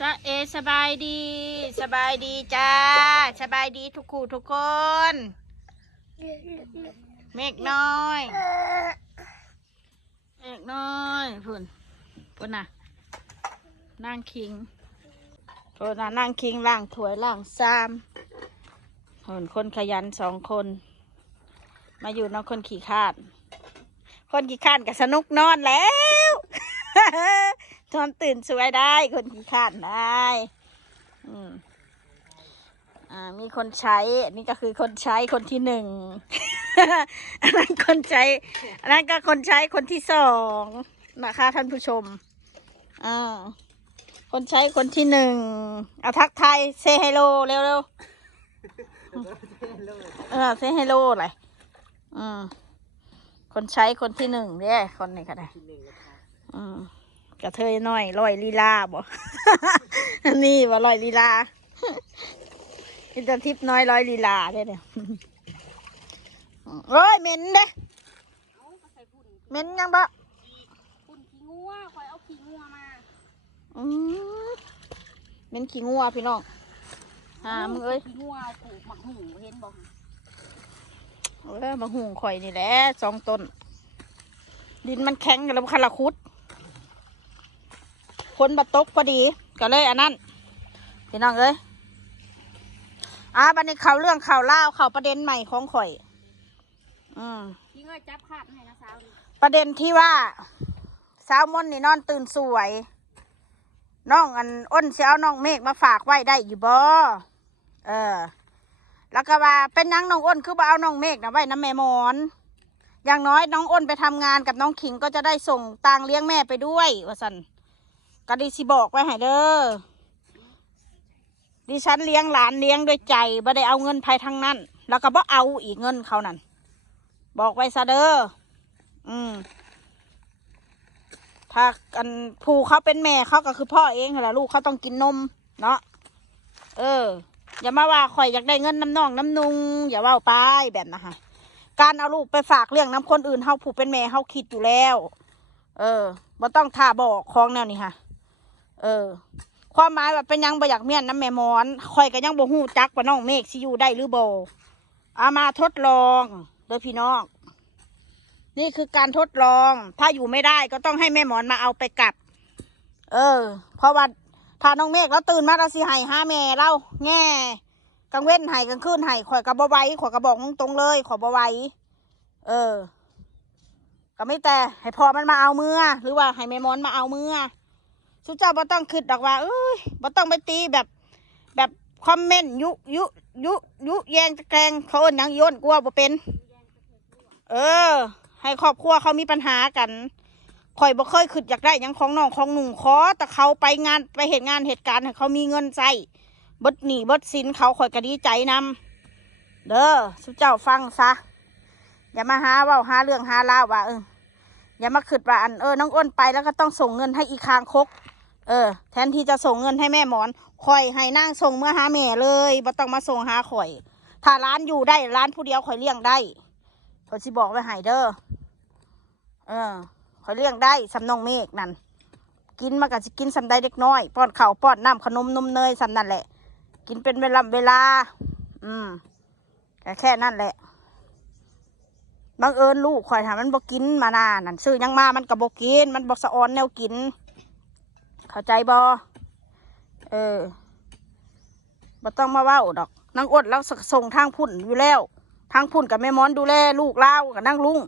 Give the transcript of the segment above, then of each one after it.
จ้าเอสบายดี สบายดีจ้า สบายดีทุกคู่ทุกคน เมฆน้อยเมฆน้อยพุ่นพุ่นน่ะนั่งคิงพุ่นน่ะนั่งคิงล่างถวยล่างซามพุ่นคนขยันสองคน มาอยู่น้องคนขี่คร้าด คนขี่คร้านกับสนุกนอนแล้ว นอนตื่นสวยได้คนขี่คร้านได้อืมอ่ามีคนใช้อันนี้ก็คือคนใช้คนที่หนึ่งอันนั้นคนใช้อันนั้นก็คนใช้คนที่สองนะคะท่านผู้ชมอ่าคนใช้คนที่หนึ่งเอาทักทายเซฮัลโลเร็วเร็วๆเออเซฮัลโลเลยอืมคนใช้คนที่หนึ่งเนี่ยคนนี้ก็ได้อืม กระเทยน้อยลอยลีลาบ่อันนี้ว่าลอยลีลาอินเตอร์ทิปน้อยลอยลีลาเด้อเนี่ยเอ้ยเหม็นเด้เหม็นยังบะคุณขี้งัวคอยเอาขี้งัวมาอืมเหม็นขี้งัวพี่น้องอ่ามึงเอ้ยขี้งัวปลูกหมักหูเห็นบ่เอ้ยมาหุงข่อยนี่แหละสองต้น ดินมันแข็งกันแล้วคาราคุด คนบัตกพอดีก็เลยอันนั้นพี่น้องเอ้ยอ่าบันนี้ข่าวเรื่องข่าวเล่าวข่าวประเด็นใหม่ของข่อย อืมขี้งัวจับขาดให้นะสาวนี่ประเด็นที่ว่าสาวมนต์นี่นอนตื่นสวยน้องอันอ้นเสียเอาน้องเมฆมาฝากไว้ได้อยู่บ่เออ แล้วก็ว่าเป็นหยังน้องอ้นคือบ่เอาน้องเมฆนะไว้น้ำแม่หมอน อย่างน้อยน้องอ้นไปทำงานกับน้องขิงก็จะได้ส่งตังเลี้ยงแม่ไปด้วยว่าสัน ก็ดีสิบอกไว้ให้เด้อดิฉันเลี้ยงหลานเลี้ยงด้วยใจบ่ได้เอาเงินภายทั้งนั้น แล้วก็บ่เอาอีกเงินเขานั่นบอกไว้ซะเด้ออืมถ้ากันผู้เขาเป็นแม่เขาก็คือพ่อเองแหละลูกเขาต้องกินนม เนาะเออ อย่ามาว่าข่อยอยากได้เงินน้ำน่องน้ำนุง อย่าว่าไปแบบนะฮะการเอาลูกไปฝากเลี้ยงน้ำคนอื่นเฮาผู้เป็นแม่เฮาคิดอยู่แล้ว เออบ่ต้องท่าบอกของแนวนี้ค่ะ เออ ความหมายว่าเป็นยังบ่อยากเมียนน้ำแม่มอนข่อยก็ยังบ่ฮู้จักว่าน้องเมฆสิอยู่ได้หรือบ่เอามาทดลองเด้อพี่น้องนี่คือการทดลอง ถ้าอยู่ไม่ได้ก็ต้องให้แม่หมอนมาเอาไปกัดเออ เพราะว่าถ้าน้องเมฆแล้วตื่นมาเราสิให้ห้าแม่เราแง่กลางเว้นให้กลางคืนให้ข่อยกระบไว้ข่อยกระบอกตรงเลย ข่อยบไว้เออ ก็ไม่แต่ให้พอมันมาเอามือหรือว่าให้แม่มอนมาเอามือ สุเจ้าบ่ต้องคิดดอกว่าเอ้ยบ่ต้องไปตีแบบ แบบคอมเมนต์ยุยุยุยุแยงตะแกรงเขาเอิ้นหยังโยนกลัวบ่เป็น เออ ให้ครอบครัวเขามีปัญหากันข่อยบ่เคยคิดอยากได้หยังของน้องของหนุ่งขอแต่เขาไปงานไปเหตุงานเหตุการณ์ให้เขามีเงินใช้บดหนีบดสินเขาข่อยก็ดีใจนำเด้อสุเจ้าฟังซะอย่ามาหาว่าหาเรื่องหาเล่าว่าเอออย่ามาคิดว่าอันเออน้องอ้นไปแล้วก็ต้องส่งเงินให้อีคางคก เออ แทนที่จะส่งเงินให้แม่หมอนข่อยให้นางส่งเมื่อหาแม่เลยบ่ต้องมาส่งหาข่อย ถ้าร้านอยู่ได้ร้านผู้เดียวข่อยเลี้ยงได้เขาสิบอกไว้ให้เด้อเออเขาเลี้ยงได้สำนองเมฆนั่นกินมากับสิกินสำได้เด็กน้อยป้อนข้าวป้อนน้ำขนมนมเนยสำนั่นแหละ กินเป็นเวลาเวลา อืมแต่แค่นั่นแหละบังเอิญลูกข่อยถามมันบอกกินมานานนั่นซื้อยังมามันก็บอกกิน มันบอกสะออนแนวกิน เข้าใจบอเออบ่ต้องมาเว้าดอกนางอดแล้วส่งทางพุ่นอยู่แล้ว ทางพุ่นกับแม่มอนดูแลลูกเล่ากับนั่งลุง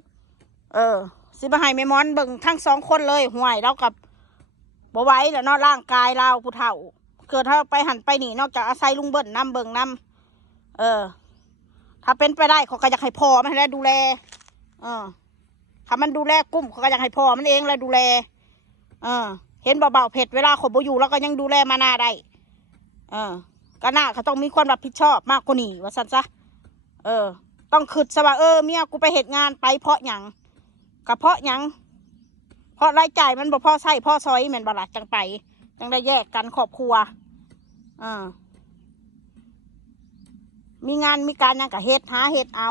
เออสิบให้แม่มอนเบิ่งทั้งสองคนเลยห่วยเรากับบ่ไหว้แล้วเนาะร่างกายเราผู้เฒ่า เกิดถ้าไปหันไปหนีนอกจากอาศัยลุงเบิ้ลนำเบิ่งนำเออ ถ้าเป็นไปได้เขาก็อยากให้พ่อมันแหละดูแล เออถ้ามันดูแลกุ้มเขาก็อยากให้พ่อมันเองแหละดูแล เออ เห็นเบาๆเผ็ดเวลาขบอยู่แล้วก็ยังดูแลมานาได้ เออก็น่าเขาต้องมีความรับผิดชอบมากกว่านี้ว่าสันซะเออ ต้องคิดซะว่าเออเมียกูไปเหตุงานไปเพราะหยังก็เพราะหยังเพราะรายจ่ายมันบ่พ่อใช้พ่อซอยแม่นบลัดจังไปจังได้แยกกันครอบครัวอ่ามีงานมีการยังกับเฮ็ดหาเฮ็ดเอา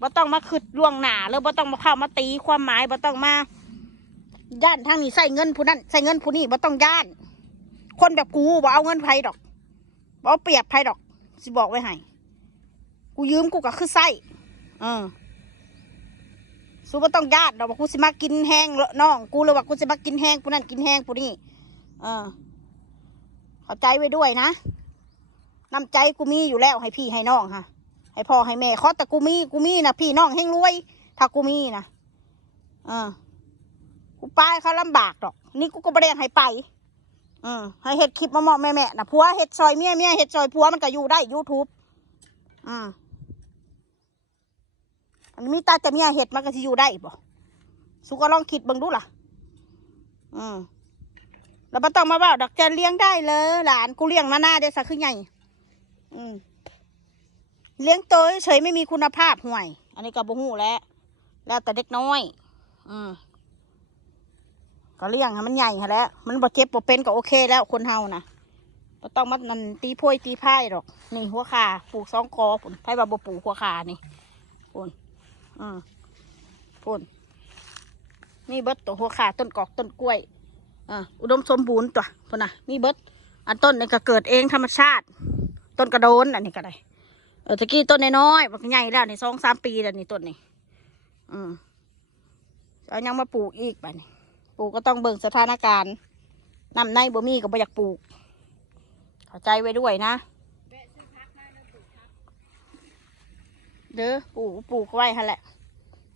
บ่ต้องมาคิดล่วงหน้าหรือบ่ต้องมาเข้ามาตีความหมายบ่ต้องมา ย่านทางนี้ใส่เงินผู้นั้นใส่เงินผู้นี้บ่ต้องย่าน คนแบบกูบ่เอาเงินไผดอกบ่เอาเปรียบไผดอก สิบอกไว้ให้กูยืมกูก็คือไส้เออสูบ่ต้องญาติดอกว่ากูสิมากินแห้งละน้องกูเลยว่ากูสิมากินแห้งกูนั่นกินแห้งกูนี่เออเข้าใจไว้ด้วยนะน้ำใจกูมีอยู่แล้วให้พี่ให้น้องค่ะ ให้พ่อให้แม่เขาแต่กูมีกูมีนะพี่น้องแห้งรวย ถ้ากูมีนะเออ กูไปเขาลำบากดอก นี่กูก็ไม่ได้ให้ไป อืมให้เห็ดคลิปมาเหมาะแม่แม่นะผัวเห็ดซอยเมียเมียเห็ดซอยผัวมันก็อยู่ได้ยูทูบอืมอันนี้มีตาแต่เมียเห็ดมันก็สิอยู่ได้บ่สุก็ลองคิดเบิ่งดูล่ะ อืมแล้วไม่ต้องมาว่าดอกจะเลี้ยงได้เลยหลานกูเลี้ยงมาหน้าได้สักคือไงอืมเลี้ยงโตวเฉยไม่มีคุณภาพห่วย อันนี้ก็บ่ฮู้แล้ว แล้วแต่เด็กน้อย อืม ก็เลี้ยงให้มันใหญ่หั้นแล้ว มันบ่เจ็บบ่เป็นก็โอเคแล้วคนเฮานะบ่ต้องมานั่นตีโพยตีพายหรอก นี่หัวขาปลูกสองกอผุนไผว่าบ่ปลูกหัวขานี่ผุนอืมผุนนี่เบิดตัวหัวขาต้นกอกต้นกล้วยอ่าอุดมสมบูรณ์ตัวพุ่นน่ะมีเบิดอันต้นนี่ก็เกิดเองธรรมชาติ ต้นกระโดนอันนี้ก็ได้เออตะกี้ต้นน้อยๆมันใหญ่แล้วนี่สองสามปีแล้วนี่ต้นนี่อืมเอายังมาปลูกอีกไปนี่ ปลูกก็ต้องเบิ่งสถานการณ์น้ำในบ่มีก็บ่อยากปลูก เข้าใจไว้ด้วยนะ เด้อปลูกปลูกไว้ฮะแหละ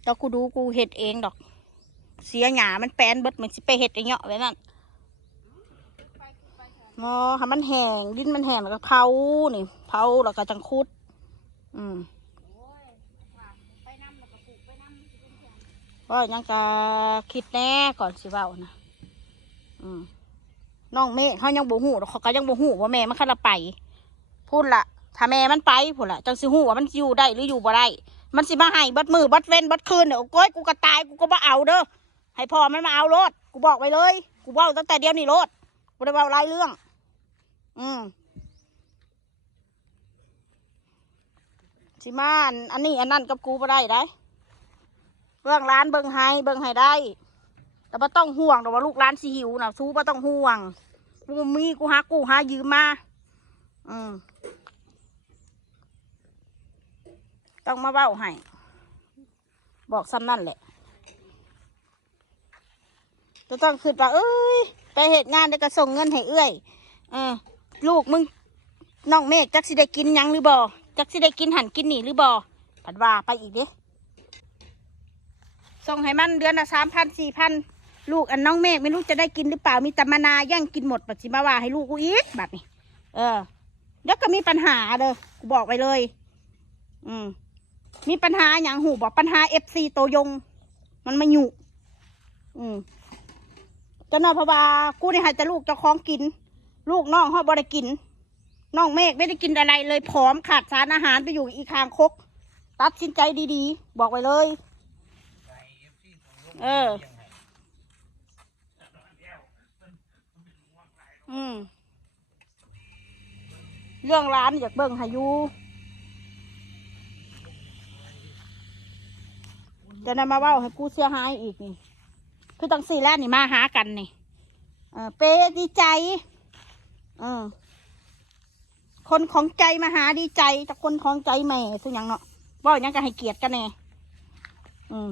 แล้วกูดูกูเห็ดเองดอก เสียหยามันแปนเบิดเหมันสิไปเห็ดไอ้เงาะไว้นั่นไปคือไปเถอะงอห้มันแห้งดินมันแห้งแล้วก็เผานี่เผาแล้วก็จังคุด อืม โอ้ยว่าไปน้ำแล้วก็ปลูกไปน้ำสิเป็นเพียง ก็ยังก็คิดแน่ก่อนสิเว้านะอืมน้องเมฆเขายังบ่หูเขาก็ยังบ่หูว่าแม่มันขันละไป พูดละถ้าแม่มันไปพูดละจังสิหูว่ามันอยู่ได้หรืออยู่บ่ได้ มันสิมาให้บัดมือบัดเว้นบัดคืนเดี๋ยวโก้ยกูก็ตายกูก็บ่เอาเด้อให้พ่อมันมาเอารถกูบอกไว้เลย กูเว้าตั้งแต่เดียวนี่รถกูได้เว้าหลายเรื่อง อืมสิมาอันอันนี้อันนั้นกับกูบ่ได้ได้ เบื้องร้านเบื้งไฮเบื้งไฮได้ แต่บ่ต้องห่วงแต่ว่าลูกร้านสิหิวนะซูบ่ต้องห่วง กูมีกูหากูหายืมมา อืมต้องมาเบ้าให้ บอกซ้ำนั่นแหละจะต้องคิดว่าเอ้ย ไปเหตุงานเดี๋ยวก็ส่งเงินให้เอื้อยเออลูกมึงน้องเมฆจักสิได้กินยังหรือบ่จักสิได้กินหันกินหนีหรือบ่ผัดว่าไปอีกเด้ ส่งให้มันเดือนละสามพันสี่พันลูกอันน้องเมฆไม่รู้จะได้กินหรือเปล่ามีตำมานาแย่งกินหมดปัจจิมาว่าให้ลูกกูอีกแบบนี้ เออเดี๋ยวก็มีปัญหาเด้อกูบอกไปเลย อืมมีปัญหาอย่างหูบอกปัญหาเอฟซีโตยง มันมาอยู่อืมเจ้าน้อพรากูนี่ให้แต่ลูกเจ้าของกิน ลูกน้องเขาบ่ได้กินน้องเมฆไม่ได้กินอะไรเลยผอมขาดสารอาหารไปอยู่อีคางคก ตัดสินใจดีๆ บอกไว้เลย เออ อืมเรื่องร้านอยากเบิ่งให้อยูจะนำมาเว้าให้กูเสียหายอีกนี่ คือตั้งสี่แล้วนี่มาหากันนี่ เออเปดีใจ เออ คนของใจมาหาดีใจแต่คนของใจแม่ทุอย่างเนาะว่าอย่างก็ให้เกียรติกันแน่อืม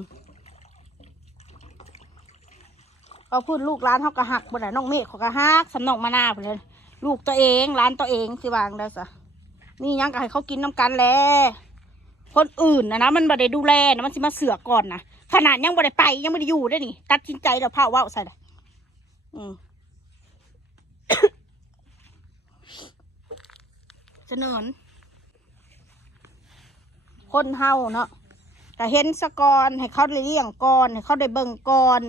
เขาพูดลูกร้านเขาก็หักบนไหนน้องเมฆเขาก็หักสำนองมาหน้าไปเลยลูกตัวเองร้านตัวเองสิวางได้สะนี่ยังก็ให้เขากินน้ำกันแหล้วคนอื่นนะนะมันบ่ได้ดูแลนะมันสิมาเสือกก่อนนะขนาดยังบ่ได้ไปยังไม่ได้อยู่ได้นี่ตัดสินใจแล้วเผาว่าใส่ละอืมเสนอนคนเฮาเนาะก็เห็นสะกอนให้เขาได้เลี้ยงก่อนให้เขาได้เบิ่งก่อน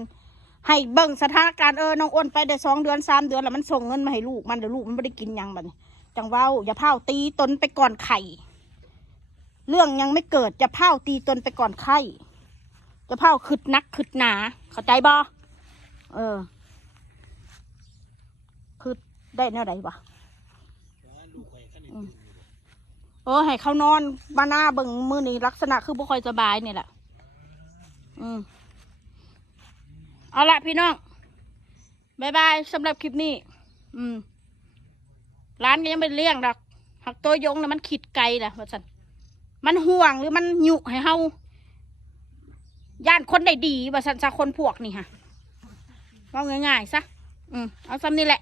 ให้เบิ่งสถานการณ์เออน้องอ้นไปได้สองเดือนสามเดือนแล้วมันส่งเงินมาให้ลูกมันเดี๋ยวลูกมันไม่ได้กินยังบันจังเว้าอย่าเผาตีตนไปก่อนไข่ เรื่องยังไม่เกิดจะเผาตีตนไปก่อนไข่จะเผาขึ้นนักขึ้นหนา เข้าใจบ่เออคือได้แนวใดบ่อืมเออให้เขานอนมาหน้าเบิ่งมือนี่ลักษณะคือบ่ค่อยสบายนี่แหละอืม เอาละพี่น้องบายบายสำหรับคลิปนี้ อืม ร้านก็ยังไม่เลี้ยงดอกหักตัวยงนะมันขิดไกลนะว่าสันมันห่วงหรือมันหยุให้เฮาย่านคนได้ดีว่าสันซะคนพวกนี่ฮะเอาง่ายๆซะ อืม เอาซ้ำนี่แหละ